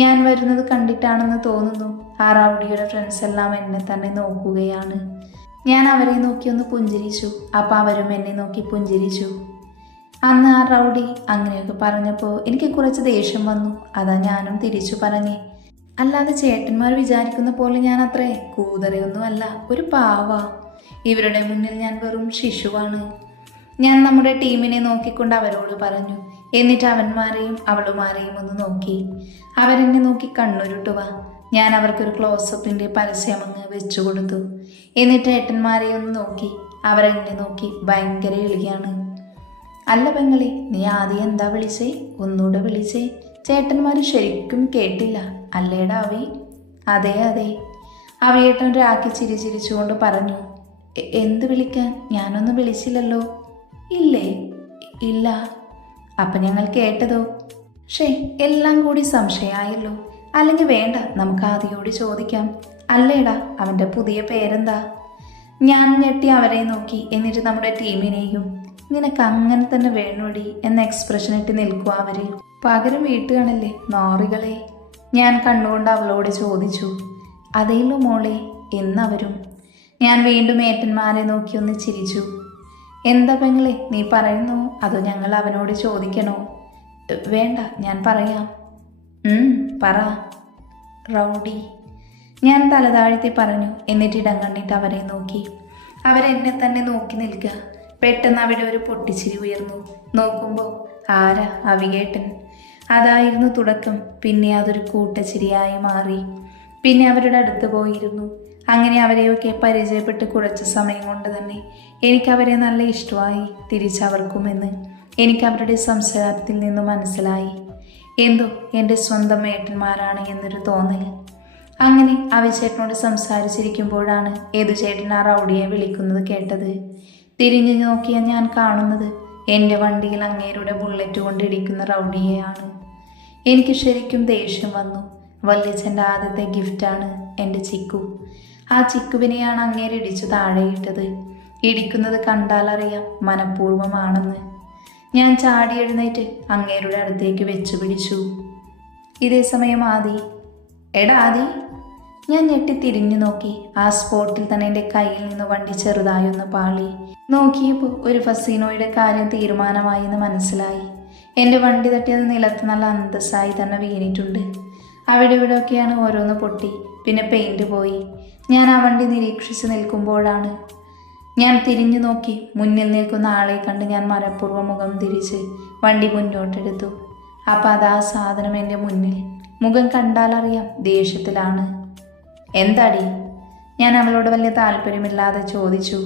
ഞാൻ വരുന്നത് കണ്ടിട്ടാണെന്ന് തോന്നുന്നു ആ റൗഡിയുടെ ഫ്രണ്ട്സ് എല്ലാം എന്നെ തന്നെ നോക്കുകയാണ്. ഞാൻ അവരെ നോക്കി ഒന്ന് പുഞ്ചിരിച്ചു. അപ്പം അവരും എന്നെ നോക്കി പുഞ്ചിരിച്ചു. അന്ന് ആ റൗഡി അങ്ങനെയൊക്കെ പറഞ്ഞപ്പോൾ എനിക്ക് കുറച്ച് ദേഷ്യം വന്നു. അതാ ഞാനും തിരിച്ചു പറഞ്ഞേ. അല്ലാതെ ചേട്ടന്മാർ വിചാരിക്കുന്ന പോലെ ഞാൻ അത്രേ കൂതറയൊന്നുമല്ല, ഒരു പാവ. ഇവരുടെ മുന്നിൽ ഞാൻ വെറും ശിശുവാണ്. ഞാൻ നമ്മുടെ ടീമിനെ നോക്കിക്കൊണ്ട് അവരോട് പറഞ്ഞു. എന്നിട്ട് അവന്മാരെയും അവളുമാരെയും ഒന്ന് നോക്കി. അവരെന്നെ നോക്കി കണ്ണുരുട്ടുക. ഞാൻ അവർക്കൊരു ക്ലോസപ്പിൻ്റെ പരസ്യമങ്ങ് വെച്ചു കൊടുത്തു. എന്നിട്ട് ഏട്ടന്മാരെ ഒന്ന് നോക്കി. അവരെന്നെ നോക്കി ഭയങ്കര എളിയാണ്. അല്ല പെങ്ങളെ, നീ ആദ്യം എന്താ വിളിച്ചേ? ഒന്നുകൂടെ വിളിച്ചേ. ചേട്ടന്മാർ ശരിക്കും കേട്ടില്ല അല്ലേടാ അവി? അതെ അതെ, അവിയേട്ടൻ രാക്കി ചിരിച്ചുകൊണ്ട് പറഞ്ഞു. എന്ത് വിളിക്കാൻ? ഞാനൊന്നും വിളിച്ചില്ലല്ലോ. ഇല്ലേ? ഇല്ല. അപ്പം ഞങ്ങൾ കേട്ടതോ? എല്ലാം കൂടി സംശയമായല്ലോ. അല്ലെങ്കിൽ വേണ്ട, നമുക്ക് ആദിയോട് ചോദിക്കാം. അല്ലേടാ, അവൻ്റെ പുതിയ പേരെന്താ? ഞാൻ ഞെട്ടി അവരെ നോക്കി. എന്നിട്ട് നമ്മുടെ ടീമിനെയും. നിനക്ക് അങ്ങനെ തന്നെ വേണോടി എന്ന എക്സ്പ്രഷൻ ഇട്ട് നിൽക്കുക അവർ. പകരം വീട്ടുകയാണല്ലേ നോറികളെ. ഞാൻ കണ്ണുകൊണ്ട് അവളോട് ചോദിച്ചു. അതേല്ലോ മോളെ എന്നവരും. ഞാൻ വീണ്ടും ഏട്ടന്മാരെ നോക്കി ഒന്ന് ചിരിച്ചു. എന്താ പെങ്ങളെ, നീ പറയുന്നു അതോ ഞങ്ങൾ അവനോട് ചോദിക്കണോ? വേണ്ട, ഞാൻ പറയാം. പറ. റൗഡി. ഞാൻ തലതാഴ്ത്തി പറഞ്ഞു. എന്നിട്ട് ഇടം കണ്ടിട്ട് അവരെ നോക്കി. അവരെന്നെ തന്നെ നോക്കി നിൽക്കുക. പെട്ടെന്ന് അവിടെ ഒരു പൊട്ടിച്ചിരി ഉയർന്നു. നോക്കുമ്പോൾ ആരാ? അവികേട്ടൻ. അതായിരുന്നു തുടക്കം. പിന്നെ അതൊരു കൂട്ടച്ചിരിയായി മാറി. പിന്നെ അവരുടെ അടുത്ത് പോയിരുന്നു. അങ്ങനെ അവരെയൊക്കെ പരിചയപ്പെട്ട് കുറച്ച് സമയം കൊണ്ട് തന്നെ എനിക്കവരെ നല്ല ഇഷ്ടമായി. തിരിച്ചവർക്കുമെന്ന് എനിക്ക് അവരുടെ സംസാരത്തിൽ നിന്ന് മനസ്സിലായി. എന്തോ എൻ്റെ സ്വന്തം ഏട്ടന്മാരാണ് എന്നൊരു തോന്നൽ. അങ്ങനെ അവിചേട്ടനോട് സംസാരിച്ചിരിക്കുമ്പോഴാണ് യേതുചേട്ടൻ ആ റൗഡിയെ വിളിക്കുന്നത് കേട്ടത്. തിരിഞ്ഞു നോക്കിയ ഞാൻ കാണുന്നത് എൻ്റെ വണ്ടിയിൽ അങ്ങേരുടെ ബുള്ളറ്റ് കൊണ്ടിടിക്കുന്ന റൗഡിയെയാണ്. എനിക്ക് ശരിക്കും ദേഷ്യം വന്നു. വല്യച്ഛൻ്റെ ആദ്യത്തെ ഗിഫ്റ്റാണ് എൻ്റെ ചിക്കു. ആ ചിക്കുവിനെയാണ് അങ്ങേര് ഇടിച്ചു താഴെയിട്ടത്. ഇടിക്കുന്നത് കണ്ടാലറിയാം മനഃപൂർവ്വമാണെന്ന്. ഞാൻ ചാടി എഴുന്നേറ്റ് അങ്ങേരുടെ അടുത്തേക്ക് വെച്ചു പിടിച്ചു. ഇതേ സമയം ആദി. എടാ ആദി. ഞാൻ ഞെട്ടി തിരിഞ്ഞു നോക്കി. ആ സ്പോട്ടിൽ തന്നെ എൻ്റെ കയ്യിൽ നിന്ന് വണ്ടി ചെറുതായൊന്ന് പാളി. നോക്കിയപ്പോൾ ഒരു ഫസീനോയുടെ കാര്യം തീരുമാനമായി എന്ന് മനസ്സിലായി. എൻ്റെ വണ്ടി തട്ടിയത് നിലത്ത് നല്ല അന്തസ്സായി തന്നെ വീണിട്ടുണ്ട്. അവിടെ ഇവിടെയൊക്കെയാണ് ഓരോന്ന് പൊട്ടി. പിന്നെ പെയിൻറ് പോയി. ഞാൻ ആ വണ്ടി നിരീക്ഷിച്ച് നിൽക്കുമ്പോഴാണ് ഞാൻ തിരിഞ്ഞു നോക്കി. മുന്നിൽ നിൽക്കുന്ന ആളെ കണ്ട് ഞാൻ മനഃപൂർവ്വം മുഖം തിരിച്ച് വണ്ടി മുന്നോട്ടെടുത്തു. അപ്പം അതാ സാധനം എൻ്റെ മുന്നിൽ. മുഖം കണ്ടാലറിയാം ദേഷ്യത്തിലാണ്. എന്താടി? ഞാൻ അവളോട് വലിയ താല്പര്യമില്ലാതെ ചോദിച്ചു.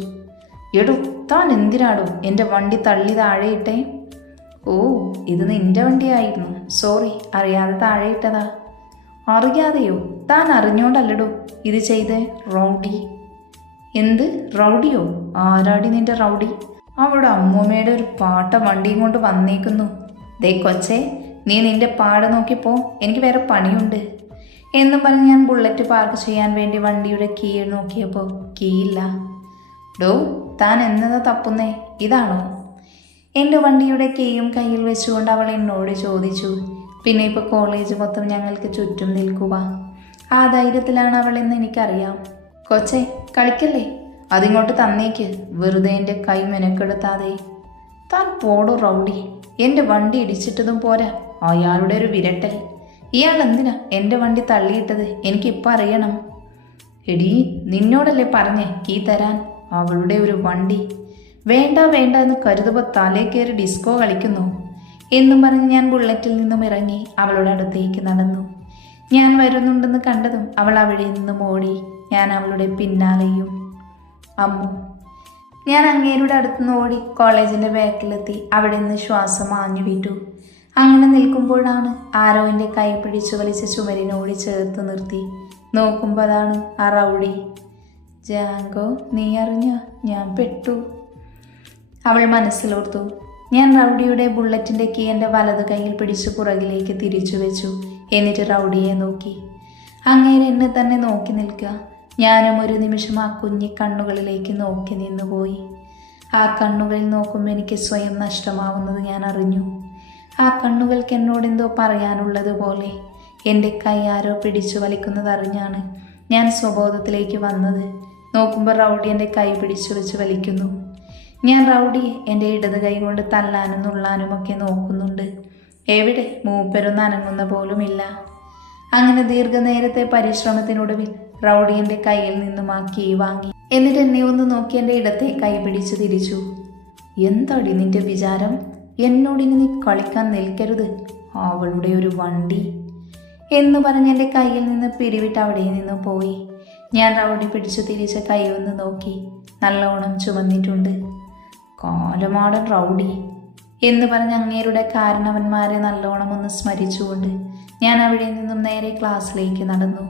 എടോ, താൻ എന്തിനാടോ എൻ്റെ വണ്ടി തള്ളി താഴെയിട്ടേ? ഓ, ഇത് നിന്റെ വണ്ടിയായിരുന്നു. സോറി, അറിയാതെ താഴെയിട്ടതാ. അറിയാതെയോ? താൻ അറിഞ്ഞോണ്ടല്ലടോ ഇത് ചെയ്തേ, റൗഡി. എന്ത് റൗഡിയോ? ആരാടി നിന്റെ റൗഡി? അവിടെ അമ്മൂമ്മയുടെ ഒരു പാട്ട വണ്ടിയും കൊണ്ട് വന്നേക്കുന്നു. ദേ കൊച്ചേ, നീ നിന്റെ പാട് നോക്കിപ്പോ, എനിക്ക് വേറെ പണിയുണ്ട് എന്ന് പറഞ്ഞ് ഞാൻ ബുള്ളറ്റ് പാർക്ക് ചെയ്യാൻ വേണ്ടി വണ്ടിയുടെ കീ നോക്കിയപ്പോൾ കീ ഇല്ല. ഡോ, താൻ എന്നതാ തപ്പുന്നേ? ഇതാണോ? എൻ്റെ വണ്ടിയുടെ കീയും കയ്യിൽ വെച്ചുകൊണ്ട് അവൾ എന്നോട് ചോദിച്ചു. പിന്നെ ഇപ്പോൾ കോളേജ് മൊത്തം ഞങ്ങൾക്ക് ചുറ്റും നിൽക്കുക. ആ ധൈര്യത്തിലാണ് അവളെന്ന് എനിക്കറിയാം. കൊച്ചേ, കളിക്കല്ലേ, അതിങ്ങോട്ട് തന്നേക്ക്, വെറുതെ എൻ്റെ കൈ മെനക്കെടുത്താതെ. താൻ പോടോ റൗഡി. എൻ്റെ വണ്ടി ഇടിച്ചിട്ടതും പോരാ അയാളുടെ ഒരു വിരട്ടൽ. ഇയാൾ എന്തിനാ എൻ്റെ വണ്ടി തള്ളിയിട്ടത് എനിക്കിപ്പോൾ അറിയണം. എടീ, നിന്നോടല്ലേ പറഞ്ഞേ കീ തരാൻ? അവളുടെ ഒരു വണ്ടി. വേണ്ട വേണ്ട എന്ന് കരുതുമ്പോൾ തലേ കയറി ഡിസ്കോ കളിക്കുന്നു എന്നും പറഞ്ഞ് ഞാൻ ബുള്ളറ്റിൽ നിന്നും ഇറങ്ങി അവളുടെ അടുത്തേക്ക് നടന്നു. ഞാൻ വരുന്നുണ്ടെന്ന് കണ്ടതും അവൾ അവിടെ നിന്നും ഓടി. ഞാൻ അവളുടെ പിന്നാലെയും. അമ്മു. ഞാൻ അങ്ങേരുടെ അടുത്തുനിന്ന് ഓടി കോളേജിൻ്റെ ബാക്കിലെത്തി. അവിടെ നിന്ന് ശ്വാസം ആഞ്ഞു വിട്ടു. അങ്ങനെ നിൽക്കുമ്പോഴാണ് ആരോ എൻ്റെ കൈ പിടിച്ചു വലിച്ച ചുമരിനോട് ചേർത്ത് നിർത്തി. നോക്കുമ്പോൾ അതാണ് ആ റൗഡി. ജാങ്കോ, നീ അറിഞ്ഞ ഞാൻ പെട്ടു, അവൾ മനസ്സിലോർത്തു. ഞാൻ റൗഡിയുടെ ബുള്ളറ്റിൻ്റെ കീ എൻ്റെ വലത് കൈയിൽ പിടിച്ചു പുറകിലേക്ക് തിരിച്ചു വെച്ചു. എന്നിട്ട് റൗഡിയെ നോക്കി. അങ്ങേരെ എന്നെ തന്നെ നോക്കി നിൽക്കുക. ഞാനും ഒരു നിമിഷം ആ കുഞ്ഞി കണ്ണുകളിലേക്ക് നോക്കി നിന്നുപോയി. ആ കണ്ണുകളിൽ നോക്കുമ്പോൾ എനിക്ക് സ്വയം നഷ്ടമാവുന്നത് ഞാൻ അറിഞ്ഞു. ആ കണ്ണുകൾക്ക് എന്നോടെന്തോ പറയാനുള്ളതുപോലെ. എൻ്റെ കൈ ആരോ പിടിച്ചു വലിക്കുന്നത് അറിഞ്ഞാണ് ഞാൻ സ്വബോധത്തിലേക്ക് വന്നത്. നോക്കുമ്പോൾ റൗഡി എൻ്റെ കൈ പിടിച്ചു വെച്ച് വലിക്കുന്നു. ഞാൻ റൗഡിയെ എൻ്റെ ഇടത് കൈ കൊണ്ട് തല്ലാനും നുള്ളാനുമൊക്കെ നോക്കുന്നുണ്ട്. എവിടെ? മൂപ്പരൊന്നും അനങ്ങുന്ന പോലുമില്ല. അങ്ങനെ ദീർഘനേരത്തെ പരിശ്രമത്തിനൊടുവിൽ റൗഡി എൻ്റെ കയ്യിൽ നിന്നും ആ കീ വാങ്ങി. എന്നിട്ട് എന്നെ ഒന്ന് നോക്കി എൻ്റെ ഇടത്തെ കൈ പിടിച്ച് തിരിച്ചു. എന്താടി നിന്റെ വിചാരം? എന്നോടിനി നീ കളിക്കാൻ നിൽക്കരുത്, അവളുടെ ഒരു വണ്ടി എന്ന് പറഞ്ഞ് എൻ്റെ കയ്യിൽ നിന്ന് പിരിവിട്ട് അവിടെ നിന്ന് പോയി. ഞാൻ റൗഡി പിടിച്ചു തിരിച്ച കൈ ഒന്ന് നോക്കി. നല്ലോണം ചുമന്നിട്ടുണ്ട്. കാലമാടൻ റൗഡി എന്ന് പറഞ്ഞ് അങ്ങേരുടെ കാരണവന്മാരെ നല്ലോണം ഒന്ന് സ്മരിച്ചുകൊണ്ട് ഞാൻ അവിടെ നിന്നും നേരെ ക്ലാസ്സിലേക്ക് നടന്നു.